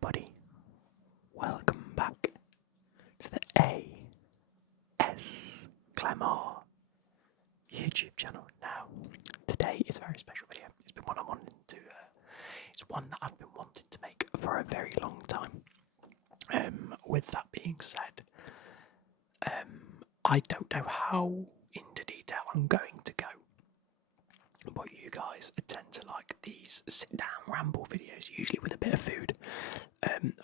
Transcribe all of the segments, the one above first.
everybody. Welcome back to the AS Glamour YouTube channel. Now, today is a very special video. It's been one it's one that I've been wanting to make for a very long time. With that being said, I don't know how into detail I'm going to go, but you guys tend to like these sit-down ramble videos, usually with a bit of food.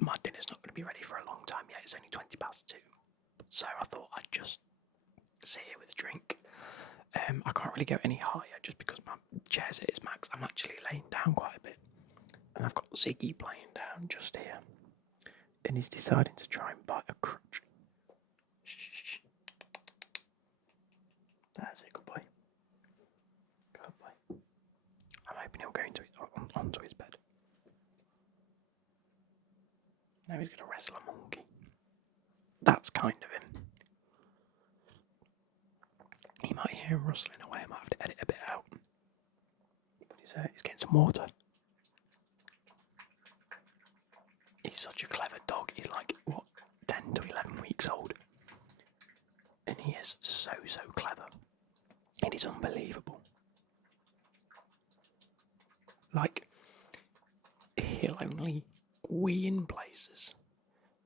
My dinner's not going to be ready for a long time yet. It's only 20 past 2, so I thought I'd just sit here with a drink. I can't really go any higher just because my chair's at its max. I'm actually laying down quite a bit, and I've got Ziggy playing down just here, and he's deciding to try and bite a crutch. Shh. That's it, good boy. Good boy. I'm hoping he'll go onto his bed. Now he's going to wrestle a monkey. That's kind of him. You might hear him rustling away. I might have to edit a bit out. But he's getting some water. He's such a clever dog. He's like, 10 to 11 weeks old. And he is so clever. It is unbelievable. Like, he'll only wee in places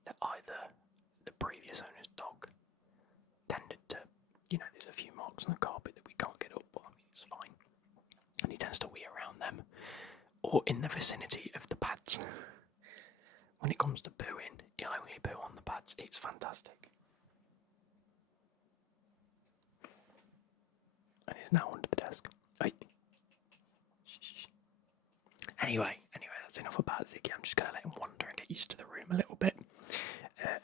that either the previous owner's dog tended to, there's a few marks on the carpet that we can't get up, but I mean, it's fine. And he tends to wee around them, or in the vicinity of the pads. When it comes to pooing, he'll only poo on the pads. It's fantastic. And he's now under the desk. Right. Shh. Anyway, that's enough about Ziggy. I'm just going to let him wander and get used to the room a little bit,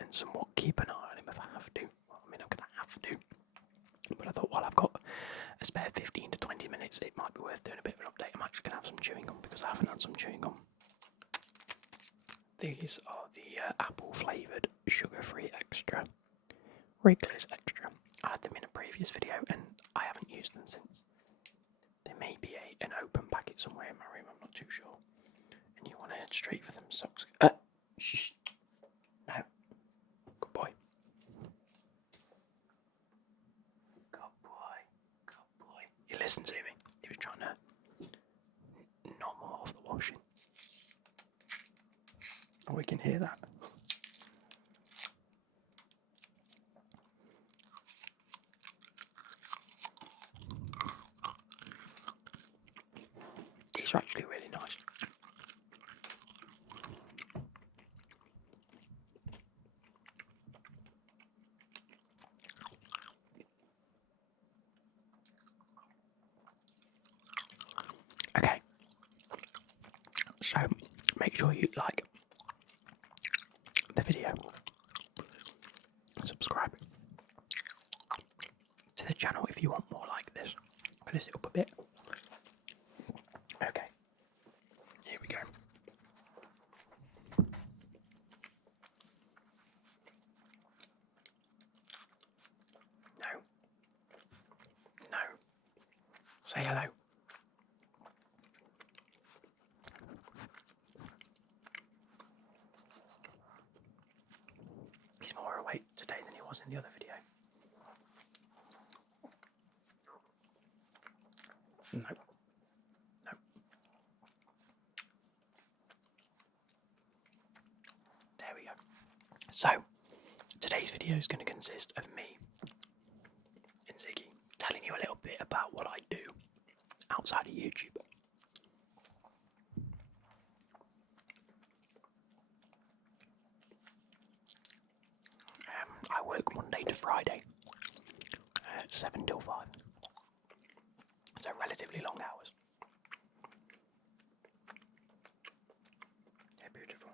and somewhat keep an eye on him if I have to. Well, I mean, I'm going to have to. But I thought while I've got a spare 15 to 20 minutes, it might be worth doing a bit of an update. I'm actually going to have some chewing gum because I haven't had some chewing gum. These are the apple flavoured sugar-free extra. Wrigley's extra. I had them in a previous video and I haven't used them since. There may be an open packet somewhere in my room, I'm not too sure. And you want to head straight for them socks. Shh. No. Good boy. Good boy. He listened to me. He was trying to knock more off the washing. Oh, we can hear that. These are actually really nice. Okay. So, make sure you like the video, subscribe to the channel if you want more like this. I'm going to sit up a bit. Okay, here we go. No. Say hello. He's more awake today than he was in the other video. No. There we go. So, today's video is going to consist of me and Ziggy telling you a little bit about what I do outside of YouTube. I work Monday to Friday, 7 till 5. So relatively long hours. Yeah, beautiful.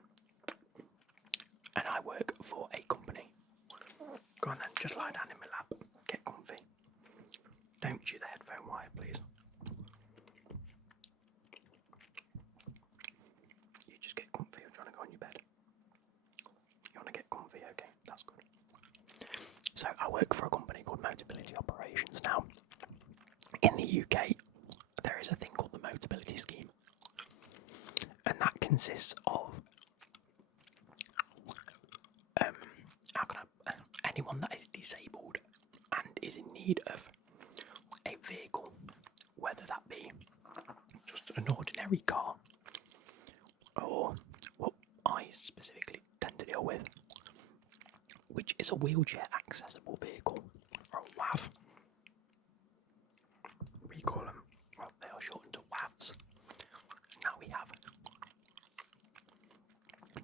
And I work for a company. Go on then, just lie down in my lap. Get comfy. Don't chew the headphone wire, please. You just get comfy. You're trying to go on your bed. You want to get comfy? Okay, that's good. So I work for a company called Motability Operations. Now, in the UK, there is a thing called the Motability scheme, and that consists of anyone that is disabled and is in need of a vehicle, whether that be just an ordinary car or what I specifically tend to deal with, which is a wheelchair accessible vehicle, or a WAV. We call them, well, they are shortened to WAVs. Now we have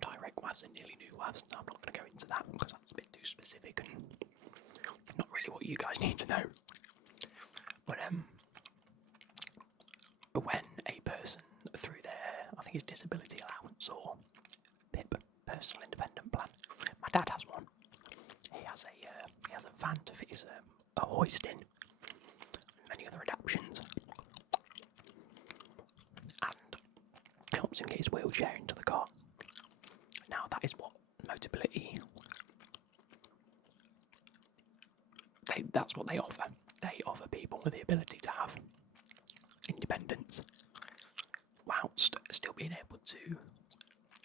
direct WAVs and nearly new WAVs. Now I'm not going to go into that because that's a bit too specific and not really what you guys need to know. But when a person through their, I think it's disability allowance or PIP, personal independent plan. My dad has one. He has a van to fit his a hoist in, and many other adaptions, and helps him get his wheelchair into the car. Now that is what Motability. That's what they offer. They offer people with the ability to have independence, whilst still being able to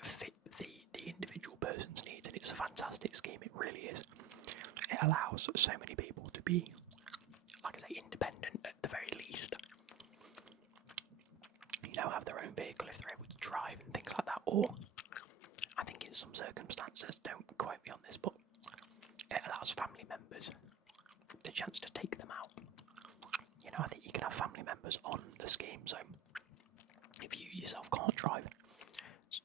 fit the individual person's needs, and it's a fantastic scheme, it really is. It allows so many people to be, like I say, independent at the very least. Have their own vehicle if they're able to drive and things like that, or I think in some circumstances, don't quote me on this, but it allows family members the chance to take them out. I think you can have family members on the scheme, so if you yourself can't drive,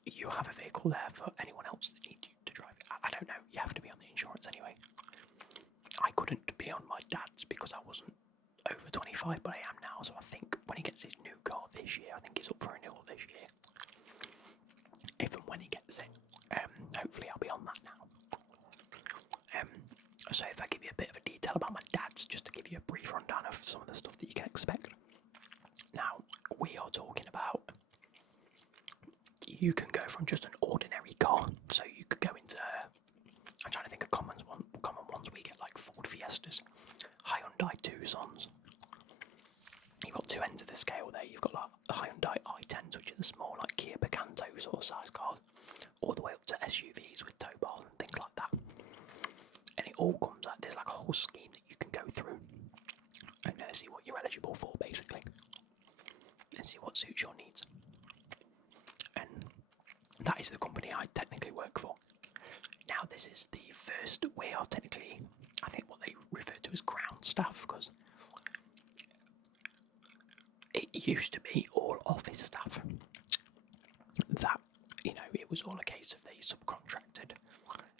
you have a vehicle there for anyone else that needs you to drive. I don't know, you have to be on the insurance anyway. I couldn't be on my dad's because I wasn't over 25, but I am now, so I think when he gets his new car this year, I think he's up for renewal this year. If and when he gets it, hopefully I'll be on that now. So if I give you a bit of a detail about my dad's, just to give you a brief rundown of some of the stuff that you can expect. Now, we are talking about, you can go from just an ordinary car, so you could go into, I'm trying to think of common ones, we get like Ford Fiestas, Hyundai Tucsons. You've got two ends of the scale there. You've got like the Hyundai i10s, which are the small like Kia Picanto sort of size cars, all the way up to SUVs with tow bars and things like that. And it all comes out, there's like a whole scheme that you can go through and see what you're eligible for, basically, and see what suits your needs. And that is the company I technically work for. Now this is the first, we are technically, I think what they refer to as ground staff, because it used to be all office staff. That, it was all a case of they subcontracted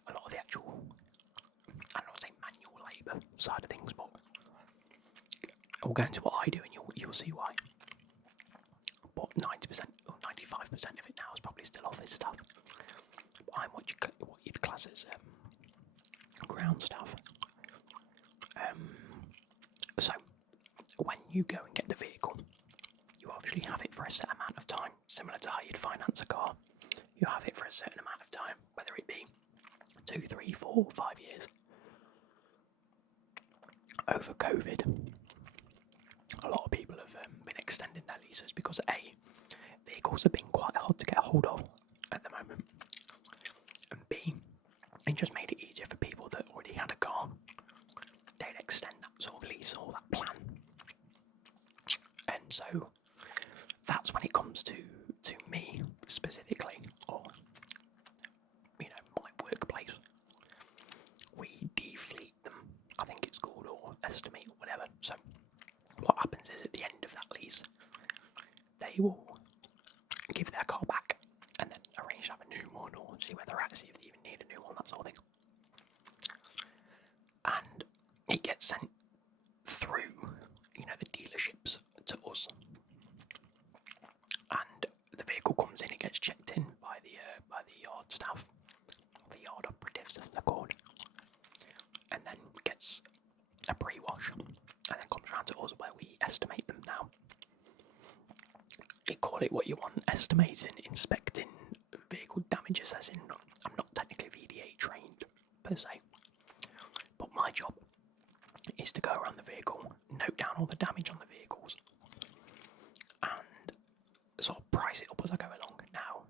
a lot of the actual, I don't want to say manual labour side of things, but we'll go into what I do and you'll see why. But 90% or 95% of it now is probably still office staff. But I'm what you'd class as ground staff. So when you go and get the vehicle, you obviously have it for a set amount of time, similar to how you'd finance a car. You have it for a certain amount of time, whether it be 2, 3, 4, 5 years. Over COVID, a lot of people have been extending their leases because A, vehicles have been quite hard to get a hold of at the moment, and B, it just made it easier for people that already had a car. They'd extend that sort of lease or that plan. And so that's when it comes to me specifically, or my workplace, we defleet them, I think it's called, or estimate or whatever. So what happens is at the end of that lease, they will give their car back and then arrange to have a new one, or see where they're at, see if they even need a new one, that sort of thing. And it gets sent through, the dealerships to us. And the vehicle comes in, it gets checked in by the yard staff, or the yard operatives as they're called, and then gets a pre-wash, and then comes around to us where we estimate them now. You call it what you want, estimating, inspecting vehicle damage assessing. I'm not technically VDA trained per se, but my job is to go around the vehicle, note down all the damage on the vehicles, and sort of price it up as I go along. Now,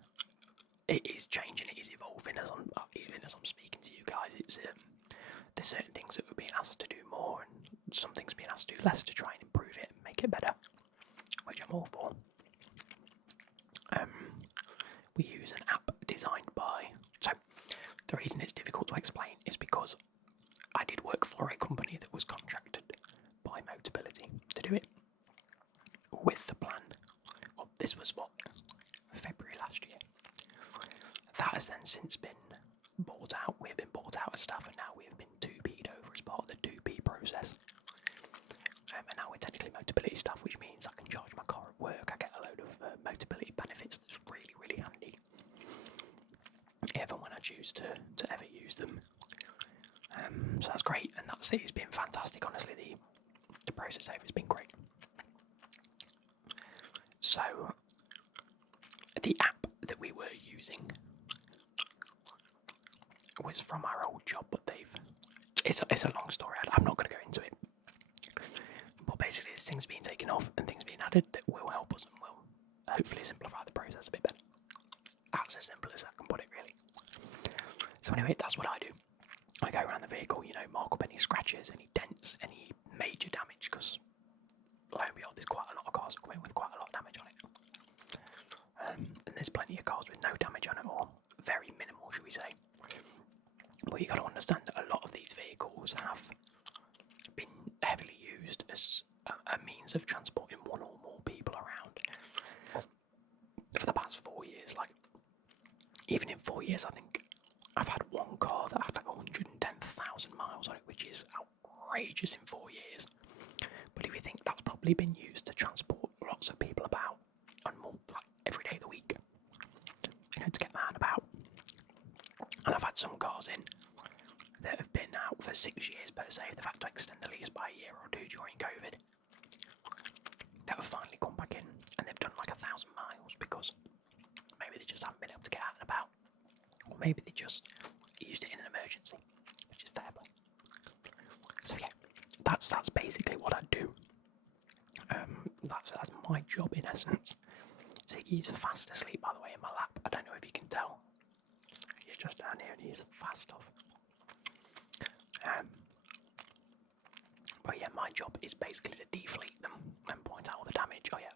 it is changing, it is evolving as I'm speaking to you guys. It's the there's certain things that we're being asked to do more, and some things being asked to do less to try and improve it and make it better, which I'm all for. We use an app designed by. So the reason it's difficult to explain is because I did work for a company that was contracted by Motability to do it with the plan. Well, this was what, February last year. That has then since been bought out. We have been bought out as staff, and now we have been 2P'd over as part of the 2P process. And now we're technically Motability staff, which means I can charge my car at work. I get a load of Motability benefits that's really, really handy. If and when I choose to ever use them. So that's great, and it's been fantastic. Honestly, the process over has been great. So the app that we were using was from our old job, but it's a long story. I'm not going to go into it. But basically, there's things being taken off and things being added that will help us and will hopefully simplify the process a bit better. That's as simple as I can put it, really. So anyway, that's what I do. I go around the vehicle, mark up any scratches, any dents, any major damage, because lo and behold, there's quite a lot of cars that come in with quite a lot of damage on it. And there's plenty of cars with no damage on it, or very minimal, should we say. But you got to understand that a lot of these vehicles have been heavily used as a means of transporting one or more people around for the past 4 years. Like, even in 4 years, I think I've had one car that had like 110,000 miles on it, which is outrageous in 4 years. But if you think that's probably been used to transport lots of people about on more, like every day of the week, to get man about. And I've had some cars in that have been out for 6 years per se. They've had to extend the lease by a year or two during COVID. That have finally come back in, and they've done like 1,000 miles because maybe they just haven't been able to get out and about, or maybe they just used it in an emergency, which is fair play. So yeah, that's basically what I do. That's my job in essence. Ziggy's fast asleep, by the way, in my lap. I don't know if you can tell. He's just down here and he's fast off. But yeah, my job is basically to defleet them and point out all the damage. Oh yeah.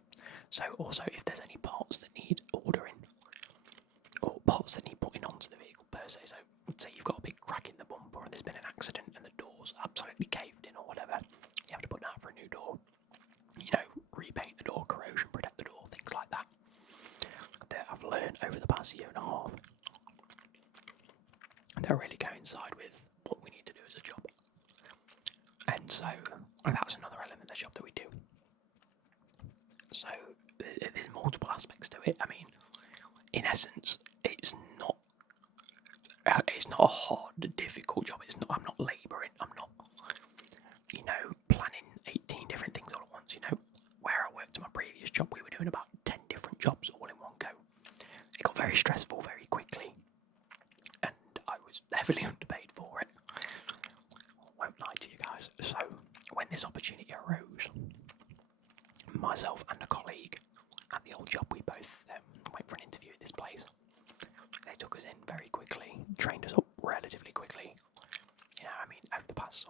So also, if there's any parts that need ordering, or parts that need putting onto the vehicle per se, so say you've got a big crack in the bumper and there's been an accident and the door's absolutely caved in or whatever, you have to put down for a new door. Repaint the door, corrosion protect the door, things like that. That I've learned over the past year and a half. And they really coincide with what we need to do as a job. And so that's another element of the job that we do. So there's multiple aspects to it. I mean, in essence, it's not a hard, difficult job. I'm not labouring. I'm not, planning 18 different things all at once. Where I worked at my previous job, we were doing about 10 different jobs all in one go. It got very stressful very quickly, and I was heavily underpaid for it. I won't lie to you guys. So when this opportunity arose, myself and a colleague at the old job, we both went for an interview at this place. They took us in very quickly, trained us up relatively quickly. Over the past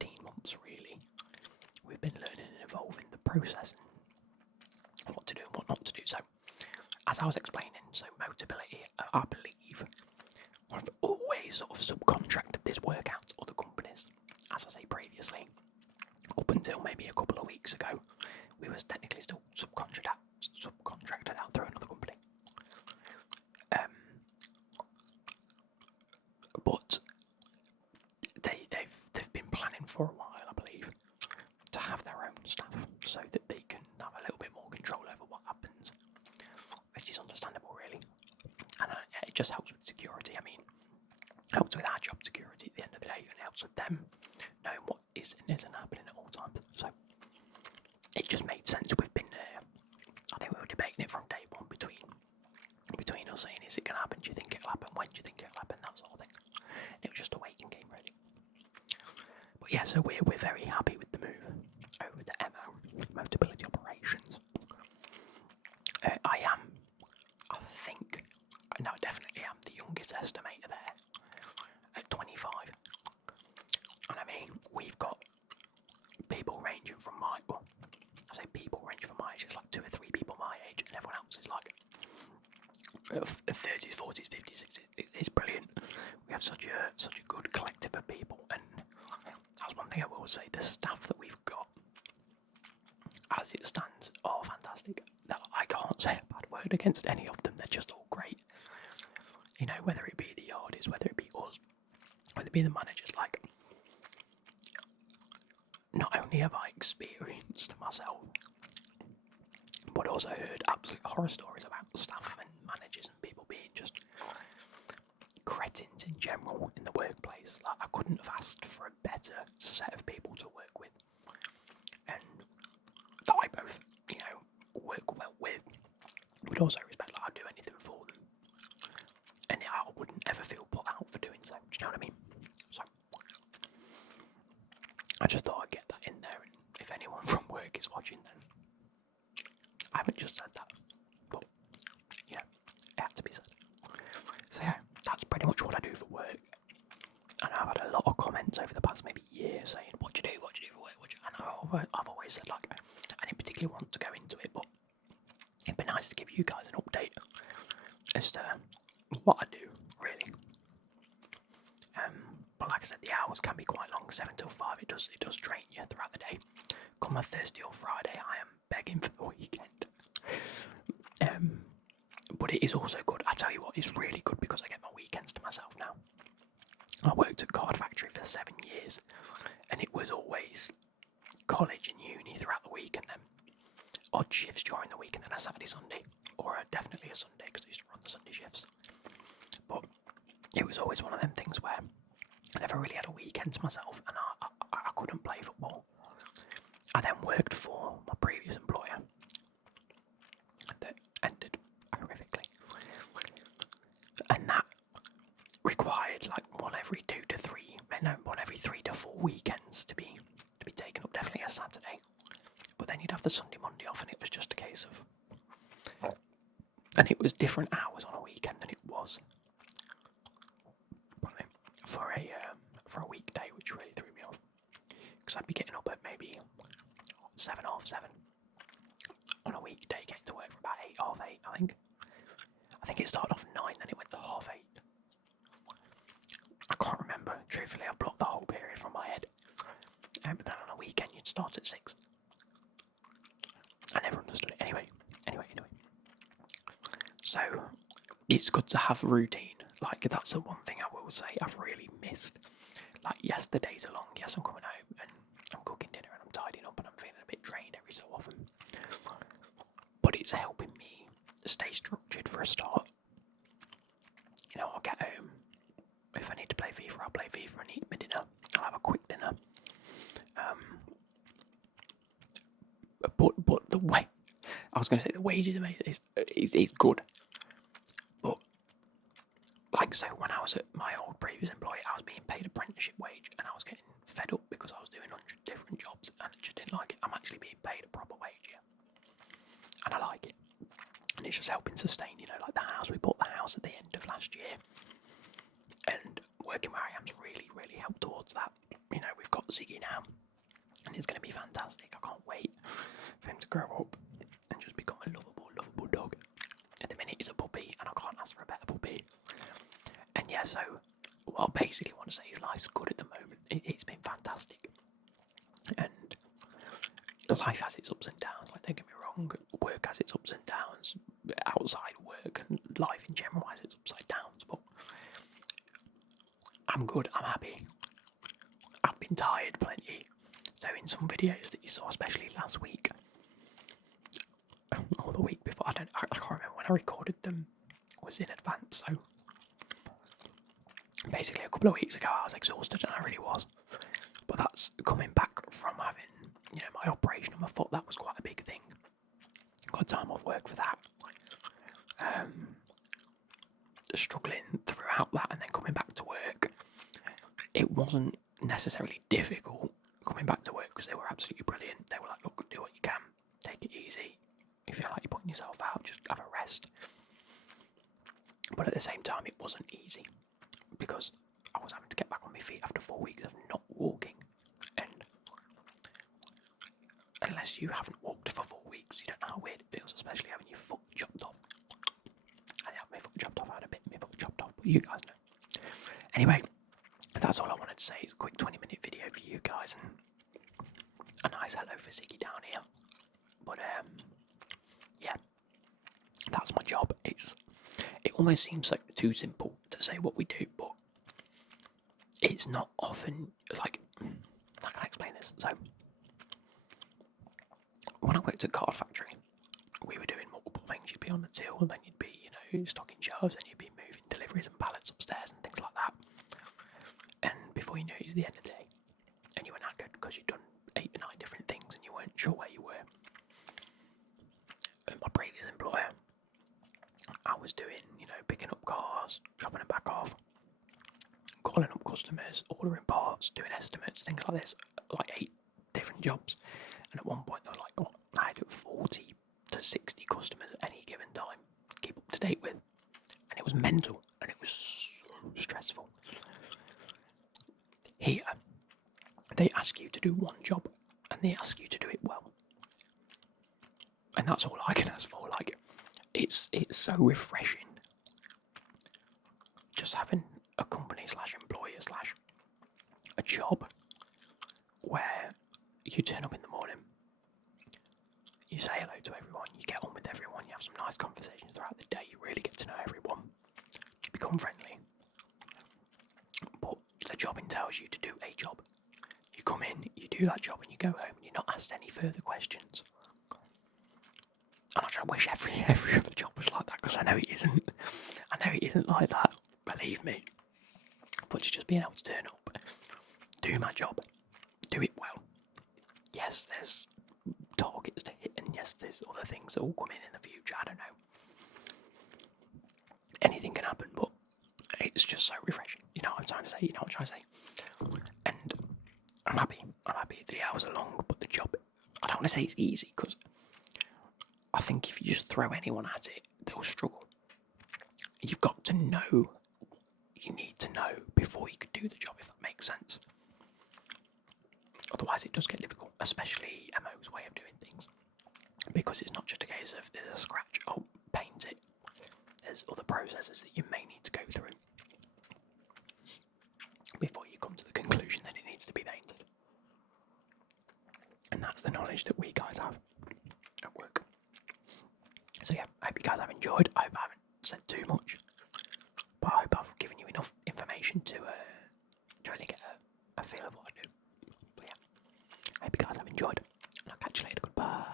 18 months really, we've been learning and evolving the process and what to do and what not to do. So, as I was explaining, Motability, I believe, I've always sort of subcontracted this work out to other companies. As I say previously, up until maybe a couple of weeks ago, we was technically still subcontracted out through another company. But they've been planning for a while, I believe, to have their own staff so that they can have a little bit more control over what happens, which is understandable, really. And it just helps with security. Helps with our job security at the end of the day, and it helps with them knowing what is and isn't happening at all times. So it just made sense. We've been I think we were debating it from day one between us, saying, is it going to happen? Do you think it'll happen? When do you think it'll happen? That sort of thing. It was just a waiting game, really. But yeah, so we're very happy with the move over to Motability Operations. I definitely am the youngest estimator there at 25. we've got people ranging from I say people ranging from my age, it's like 2 or 3 people my age, and everyone else is like 30s, 40s, 50s, 60s. It's brilliant. We have such a good collective of people, and that's one thing I will say. The staff that we've got, as it stands, are fantastic. I can't say a bad word against any of them. They're just all great. You know, whether it be the yardies, whether it be us, whether it be the managers. Like, not only have I experienced myself, but also heard absolute horror stories about staff and managers and people being just cretins in general in the workplace. Like, I couldn't have asked for a better set of people to work with, and that I both, you know, work well with, but also respect. Like, I'd do anything for them, and I wouldn't ever feel put out for doing so. Do you know what I mean? So I just thought I'd get that in there, and if anyone from work is watching, then I haven't just said that, but you know, it had to be said. So yeah, that's pretty much what I do for work. And I've had a lot of comments over the past maybe year saying, what do you do for work? And I've always said, like, I didn't particularly want to go into it, but it'd be nice to give you guys an update as to what I do, really. But like I said, the hours can be quite long, 7 till 5. It does drain you throughout the day. Come a Thursday or Friday, I am begging for the weekend. But it is also good. I tell you what, it's really good because I get my weekends to myself now. I worked at Card Factory for 7 years, and it was always college and uni throughout the week, and then odd shifts during the week, and then a Saturday, Sunday, or definitely a Sunday because I used to run the Sunday shifts. But it was always one of them things where I never really had a weekend to myself, and I couldn't play football. I then worked for my previous employer that ended horrifically, and that required like one every 3 to 4 weekends to be taken up. Definitely a Saturday, but then you'd have the Sunday, Monday off, and it was just a case of, and it was different hours on a weekend than it was for a weekday, which really threw me off because I'd be getting up at maybe 7, half 7 on a weekday, getting to work for about 8, half 8. I think it started off 9, then it went to half 8. I can't remember. Truthfully, I blocked the whole period from my head. But then on a weekend, you'd start at 6. I never understood it. Anyway. So it's good to have routine. Like, that's the one thing I will say I've really missed. Like, yes, the days are long. Yes, I'm coming home and I'm cooking dinner and I'm tidying up and I'm feeling a bit drained every so often. But it's helping me stay structured for a start. You know, I'll get home. If I need to play FIFA, I'll play FIFA and eat my dinner. I'll have a quick dinner. But the way I was going to say the wages is good. But like, so when I was at my old previous employer, I was being paid apprenticeship wage, and I was getting fed up because I was doing 100 different jobs, and I just didn't like it. I'm actually being paid a proper wage here, and I like it. And it's just helping sustain, you know, like the house. We bought the house at the end of last year, and working where I am's really, really helped towards that. You know, we've got Ziggy now, and it's going to be fantastic. I can't wait for him to grow up and just become a lovable dog. At the minute, he's a puppy, and I can't ask for a better puppy. And yeah, so what I basically want to say is life's good at the moment. It's been fantastic, and life has its ups and downs. Like, don't get me wrong, work has its ups and downs. Outside work and life in general has its ups and downs, but I'm good. I'm happy. I've been tired plenty. So in some videos that you saw, especially last week or the week before, I can't remember when I recorded them. Was in advance, so basically a couple of weeks ago I was exhausted, and I really was. But that's coming back from having, you know, my operation on my foot. That was quite a big thing. Got time off work for that. Struggling throughout that, and then coming back to work. It wasn't necessarily difficult coming back to work because they were absolutely brilliant. They were like, look, do what you can, take it easy. If you feel like you're putting yourself out, just have a rest. But at the same time, it wasn't easy because I was having to get back on my feet after 4 weeks of not walking. unless you haven't walked for 4 weeks, you don't know how weird it feels, especially having your foot chopped off. I had my foot chopped off, I had a bit of my foot chopped off, but you guys know. Anyway, that's all I wanted to say. It's a quick 20-minute video for you guys, and a nice hello for Ziggy down here. But yeah, that's my job. It almost seems like too simple to say what we do, but it's not often like. How can I explain this? So, when I worked at Card Factory, we were doing multiple things. You'd be on the till, and then you'd be, stocking shelves, and you'd be moving deliveries and pallets upstairs and things like that. And before you knew it, it was the end of the day, and you were knackered because you'd done 8 or 9 different things, and you weren't sure where you were. At my previous employer, I was doing, picking up cars, dropping them back off, calling up customers, ordering parts, doing estimates, things like this, like 8 different jobs. And at one point, they were like, I had 40 to 60 customers at any given time to keep up to date with. And it was mental, and it was so stressful. Here, they ask you to do one job, and they ask you to do it well. And that's all I can ask for. Like, it's so refreshing just having a company / employer / a job where you turn up in the morning, you say hello to everyone, you get on with everyone, you have some nice conversations throughout the day, you really get to know everyone, you become friendly. But the job entails you to do a job. You come in, you do that job, and you go home, and you're not asked any further questions. And I wish every other job was like that, because I know it isn't. I know it isn't like that, believe me. But just being able to turn up, do my job, do it well. Yes, there's targets to hit, and yes, there's other things that will come in the future, I don't know. Anything can happen, but it's just so refreshing. You know what I'm trying to say? And I'm happy the hours are long, but the job, I don't want to say it's easy, because I think if you just throw anyone at it, they'll struggle. You've got to know what you need to know before you could do the job, if that makes sense. Otherwise it does get difficult, especially MO's way of doing things. Because it's not just a case of there's a scratch, paint it. There's other processes that you may need to go through before you come to the conclusion that it needs to be painted. And that's the knowledge that we guys have at work. So yeah, I hope you guys have enjoyed. I hope I haven't said too much, but I hope I've given you enough information to really get a feel of what I do. But yeah, I hope you guys have enjoyed, and I'll catch you later. Goodbye.